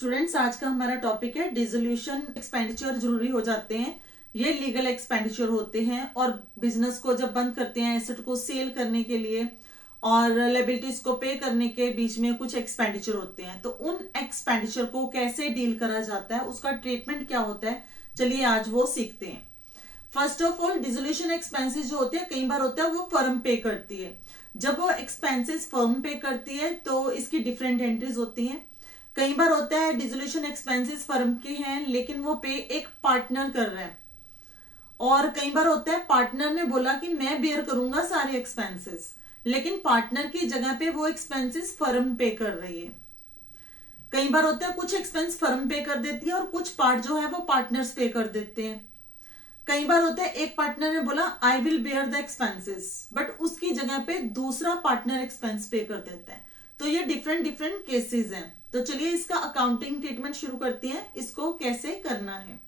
Students, आज का हमारा टॉपिक है डिसोल्यूशन एक्सपेंडिचर जरूरी हो जाते हैं। ये लीगल एक्सपेंडिचर होते हैं और बिजनेस को जब बंद करते हैं, एसेट को सेल करने के लिए और लायबिलिटीज को पे करने के बीच में कुछ एक्सपेंडिचर होते हैं। तो उन एक्सपेंडिचर को कैसे डील करा जाता है, उसका ट्रीटमेंट क्या होता है, चलिए आज वो सीखते हैं। First of all, dissolution expenses जो होते हैं कई बार होता है वो फर्म पे करती है। जब वो एक्सपेंसेस फर्म पे करती है तो इसकी डिफरेंट एंट्रीज होती हैं। कई बार होता है डिसोल्यूशन एक्सपेंसेस फर्म के हैं लेकिन वो पे एक पार्टनर कर रहा है, और कई बार होता है पार्टनर ने बोला कि मैं बेयर करूंगा सारे एक्सपेंसेस, लेकिन पार्टनर की जगह पे वो एक्सपेंसेस फर्म पे कर रही है। कई बार होता है कुछ एक्सपेंस फर्म पे कर देती है और कुछ पार्ट जो है वो पार्टनर्स पे कर देते हैं। कई बार होता है एक पार्टनर ने बोला I will bear the expenses, but उसकी जगह पे दूसरा पार्टनर एक्सपेंस पे कर देता है। तो ये डिफरेंट डिफरेंट केसेस हैं। तो चलिए इसका अकाउंटिंग ट्रीटमेंट शुरू करते हैं, इसको कैसे करना है।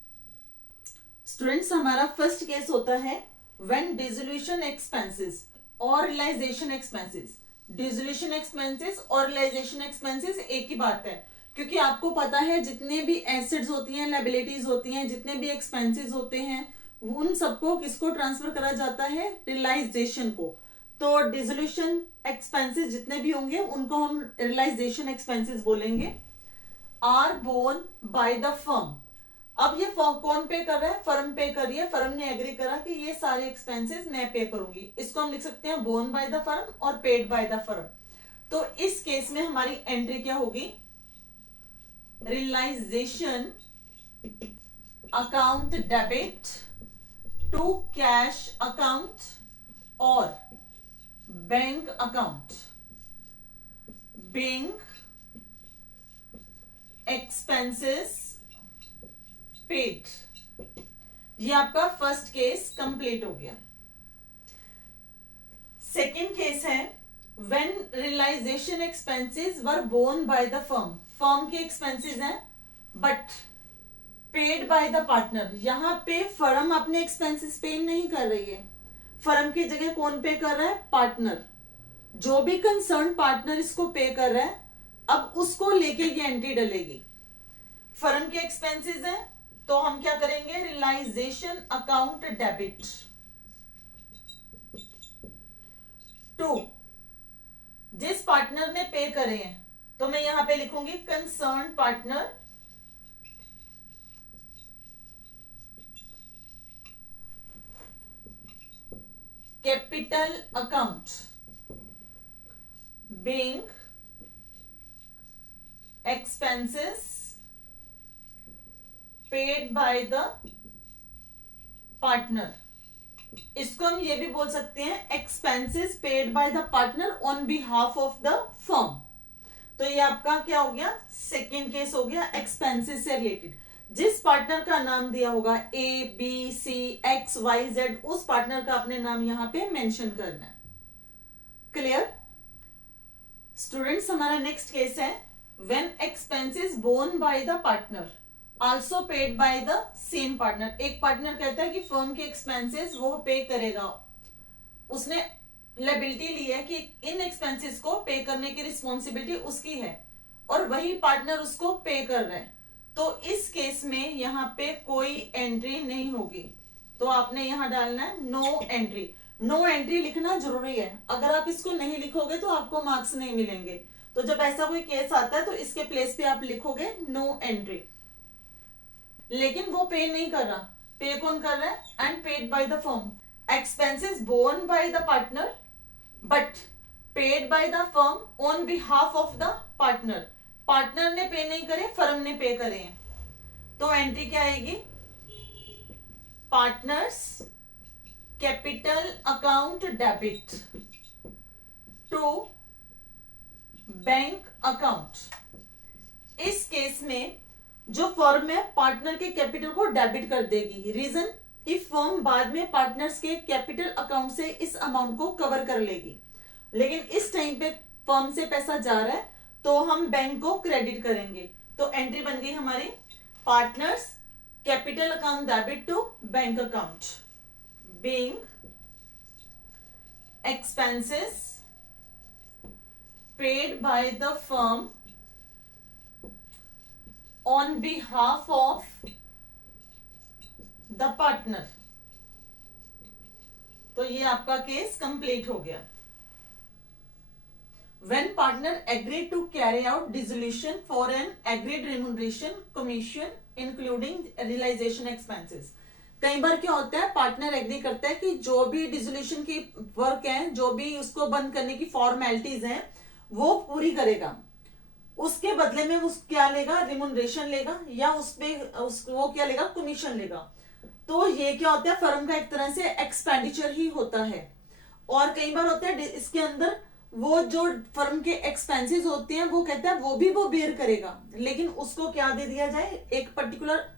स्टूडेंट्स, हमारा फर्स्ट केस होता है व्हेन डिसोल्यूशन एक्सपेंसेस और रियलाइजेशन एक्सपेंसेस। डिसोल्यूशन एक्सपेंसेस और रियलाइजेशन एक्सपेंसेस एक ही बात है, क्योंकि आपको पता है जितने भी एसेट्स होती हैं, लायबिलिटीज होती हैं, जितने भी एक्सपेंसेस होते हैं, उन सबको किसको ट्रांसफर करा जाता है, रियलाइजेशन को। तो डिसोल्यूशन एक्सपेंसेस जितने भी होंगे उनको हम रियलाइजेशन एक्सपेंसेस बोलेंगे। Are borne by the firm. अब ये कौन पे कर रहा है, फर्म पे कर रही है। फर्म ने एग्री करा कि ये सारे एक्सपेंसेस मैं पे करूंगी। इसको हम लिख सकते हैं बोन बाय द फर्म और पेड बाय द फर्म। तो इस केस में हमारी एंट्री क्या होगी, realisation account debit to cash account और bank account being expenses paid. ये आपका फर्स्ट केस कंप्लीट हो गया। सेकेंड केस है when realisation expenses were borne by the firm. Firm के एक्सपेंसेस हैं but paid by the partner. यहां पे फर्म अपने एक्सपेंसेस पे नहीं कर रही है, फर्म की जगह कौन पे कर रहा है, पार्टनर। जो भी कंसर्न पार्टनर इसको पे कर रहा है, अब उसको लेके ये एंट्री डलेगी। फर्म के एक्सपेंसेस हैं तो हम क्या करेंगे, रियलाइजेशन अकाउंट डेबिट टू जिस पार्टनर ने पे करे हैं, तो मैं यहां पे लिखूंगी concern partner capital account being expenses paid by the partner. इसको हम ये भी बोल सकते हैं expenses paid by the partner on behalf of the firm. तो ये आपका क्या हो गया, सेकेंड केस हो गया एक्सपेंसेस से रिलेटेड। जिस पार्टनर का नाम दिया होगा A B C X Y Z, उस पार्टनर का अपने नाम यहां पे मेंशन करना है। क्लियर स्टूडेंट्स, हमारा नेक्स्ट केस है when expenses borne by the partner also paid by the same partner. एक पार्टनर कहता है कि फर्म के एक्सपेंसेस वो पे करेगा, उसने लायबिलिटी ली है कि इन एक्सपेंसेस को पे करने की रिस्पॉन्सिबिलिटी उसकी है, और वही पार्टनर उसको पे कर रहा है। तो इस केस में यहां पे कोई एंट्री नहीं होगी। तो आपने यहां डालना है नो एंट्री। नो एंट्री लिखना जरूरी है, अगर आप इसको नहीं लिखोगे तो आपको मार्क्स नहीं मिलेंगे। तो जब ऐसा कोई केस आता है तो इसके प्लेस पे आप लिखोगे नो एंट्री। लेकिन वो पे नहीं कर रहा, पे कौन कर रहा है, and paid by the firm. Expenses borne by the partner but paid by the firm on behalf of the partner. Partner ने पे नहीं करे, फर्म ने पे करे हैं। तो एंट्री क्या आएगी, partners capital account debit to bank account. इस केस में जो फर्म है पार्टनर के कैपिटल को डेबिट कर देगी। रीजन, इफ फर्म बाद में पार्टनर्स के कैपिटल अकाउंट से इस अमाउंट को कवर कर लेगी, लेकिन इस टाइम पे फर्म से पैसा जा रहा है तो हम बैंक को क्रेडिट करेंगे। तो एंट्री बन गई हमारी partners capital account debit to bank account being expenses paid by the firm on behalf of the partner. तो ये आपका केस कंप्लीट हो गया। When partner agree to carry out dissolution for an agreed remuneration commission including realization expenses। कई बार क्या होता है, partner agree करता है कि जो भी डिसोल्यूशन की वर्क है, जो भी उसको बंद करने की फॉर्मेलिटीज हैं, वो पूरी करेगा। उसके बदले में उस क्या लेगा, रिमुनरेशन लेगा, या वो क्या लेगा, कमीशन लेगा। तो ये क्या होता है, फर्म का एक तरह से एक्सपेंडिचर ही होता है। और कई बार होता है इसके अंदर वो जो फर्म के एक्सपेंसेस होते हैं, वो कहता है वो भी वो बेयर करेगा, लेकिन उसको क्या दे दिया जाए, एक पर्टिकुलर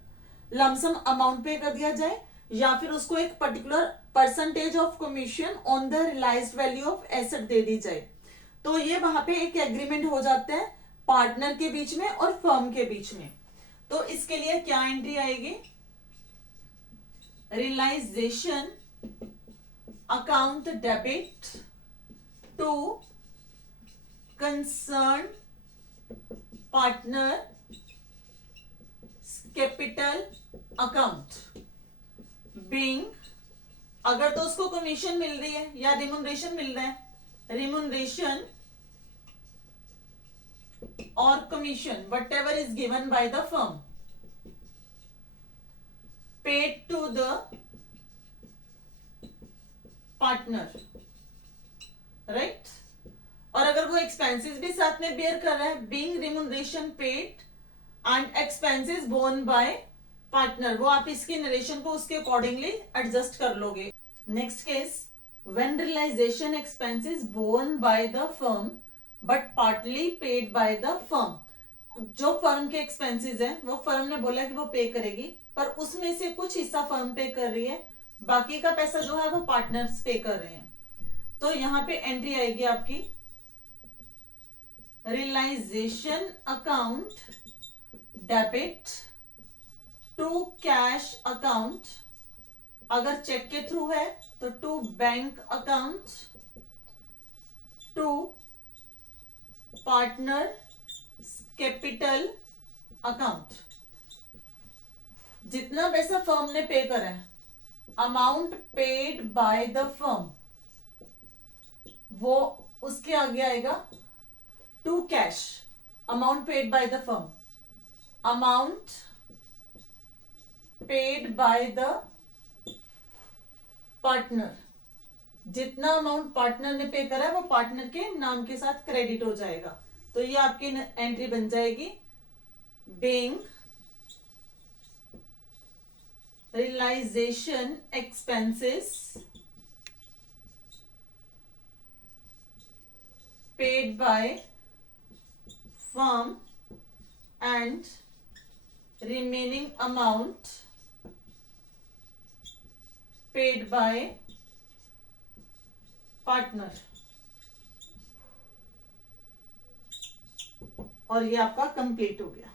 लमसम अमाउंट पे कर दिया जाए, या फिर उसको एक particular percentage of commission on the realised value of asset दे दी जाए। तो ये वहां पे एक एग्रीमेंट हो जाता है पार्टनर के बीच में और फर्म के बीच में। तो इसके लिए क्या एंट्री आएगी, realisation account debit to concern partner capital account being, अगर तो उसको कमीशन मिल रही है या रिमुनरेशन मिल रहा है, रिमुनरेशन और commission whatever is given by the firm paid to the partner, right. और अगर वो एक्सपेंसेस भी साथ में बेयर कर रहा है, being remuneration paid and expenses borne by partner, वो आप इसके नरेशन को उसके अकॉर्डिंगली एडजस्ट कर लोगे। Next case, when realisation expenses borne by the firm but partly paid by the firm. जो फर्म के एक्सपेंसेस हैं वो फर्म ने बोला कि वो पे करेगी, पर उसमें से कुछ हिस्सा फर्म पे कर रही है, बाकी का पैसा जो है वो पार्टनर्स पे कर रहे हैं। तो यहां पे एंट्री आएगी आपकी realisation account debit to cash account, अगर चेक के थ्रू है तो to bank account, to partner capital account. जितना पैसा फर्म ने पे करा है, amount paid by the firm, वो उसके आगे आएगा to cash, amount paid by the firm, amount paid by the partner. जितना अमाउंट पार्टनर ने पे करा है वो पार्टनर के नाम के साथ क्रेडिट हो जाएगा। तो ये आपकी एंट्री बन जाएगी being realisation expenses paid by firm and remaining amount paid by partner। और ये आपका कंप्लीट हो गया।